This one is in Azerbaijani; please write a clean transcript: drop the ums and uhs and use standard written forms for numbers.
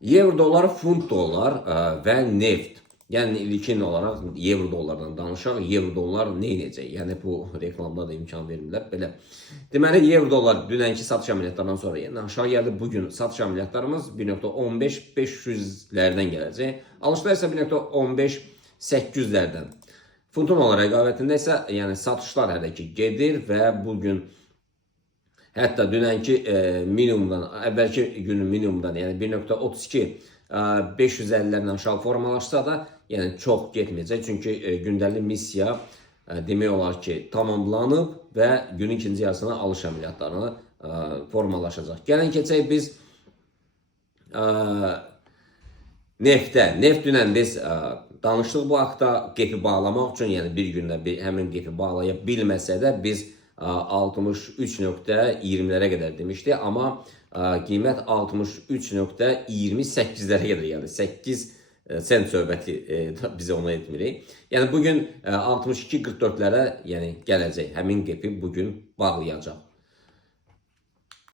Euro dolar, funt dolar və neft. Yəni ilkin olaraq euro dolardan danışaq. Euro dolar nə edəcək? Yəni bu reklamda da imkan vermirlər. Belə. Deməli euro dolar dünənki satış əməliyyatlarından sonra yəni aşağı gəldi. Bugün satış əməliyyatlarımız 1.15-500-lərdən gələcək. Alışlar isə 1.15-800-lərdən. Funtun olan rəqabətində isə yəni satışlar hələ ki gedir və bugün hətta dünənki minimumdan, əvvəlki günün minimumdan, yəni 1.32-550-lərdən aşağı formalaşsa da, yəni çox getməyəcək. Çünki gündəlik missiya demək olar ki tamamlanıb və günün ikinci yarısına alış əməliyyatlarına formalaşacaq. Gələn keçək biz neftə. Neft dünən biz danışdıq bu haqda gepi bağlamaq üçün, yəni bir gündə həmin gepi bağlaya bilməsə də biz 63.20-lərə qədər demişdi, amma qiymət 63.28-lərə qədər gəldi. 8 sent söhbəti bizə ona etmirik. Yəni bugün 62.44-lərə yəni gələcək. Həmin gepi bugün bağlayacaq.